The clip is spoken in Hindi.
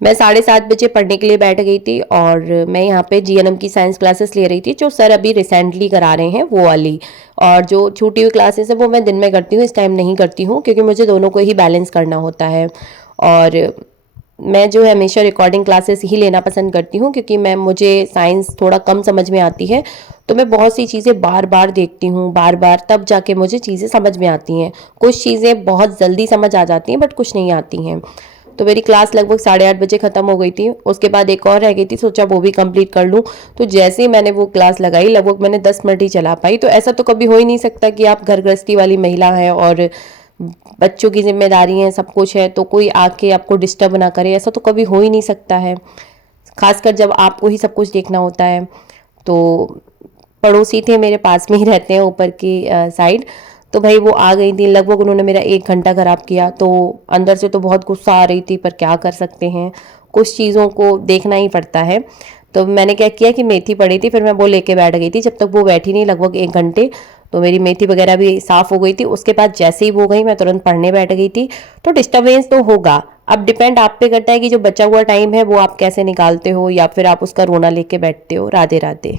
मैं 7:30 बजे पढ़ने के लिए बैठ गई थी और मैं यहाँ पे जीएनएम की साइंस क्लासेस ले रही थी, जो सर अभी रिसेंटली करा रहे हैं वो वाली। और जो छूटी हुई क्लासेस है वो मैं दिन में करती हूँ, इस टाइम नहीं करती हूँ क्योंकि मुझे दोनों को ही बैलेंस करना होता है। और मैं जो है हमेशा रिकॉर्डिंग क्लासेस ही लेना पसंद करती हूँ क्योंकि मैं मुझे साइंस थोड़ा कम समझ में आती है, तो मैं बहुत सी चीज़ें बार बार देखती हूँ, बार बार, तब जाके मुझे चीज़ें समझ में आती हैं। कुछ चीज़ें बहुत जल्दी समझ आ जाती हैं बट कुछ नहीं आती हैं। तो मेरी क्लास लगभग 8:30 बजे ख़त्म हो गई थी। उसके बाद एक और रह गई थी, सोचा वो भी कंप्लीट कर लूँ। तो जैसे ही मैंने वो क्लास लगाई, लगभग मैंने 10 मिनट ही चला पाई। तो ऐसा तो कभी हो ही नहीं सकता कि आप घर गृहस्थी वाली महिला हैं और बच्चों की जिम्मेदारी है, सब कुछ है, तो कोई आके आपको डिस्टर्ब ना करे, ऐसा तो कभी हो ही नहीं सकता है, खासकर जब आपको ही सब कुछ देखना होता है। तो पड़ोसी थे, मेरे पास में ही रहते हैं ऊपर की साइड। तो भाई वो आ गई थी, लगभग उन्होंने मेरा 1 घंटा ख़राब किया। तो अंदर से तो बहुत गुस्सा आ रही थी, पर क्या कर सकते हैं, कुछ चीज़ों को देखना ही पड़ता है। तो मैंने क्या किया कि मेथी पड़ी थी, फिर मैं वो लेके बैठ गई थी। जब तक वो बैठी नहीं, लगभग 1 घंटे, तो मेरी मेथी वगैरह भी साफ़ हो गई थी। उसके बाद जैसे ही वो गई, मैं तुरंत पढ़ने बैठ गई थी। तो डिस्टर्बेंस तो होगा, अब डिपेंड आप पे करता है कि जो बचा हुआ टाइम है वो आप कैसे निकालते हो, या फिर आप उसका रोना लेके बैठते हो। राधे राधे।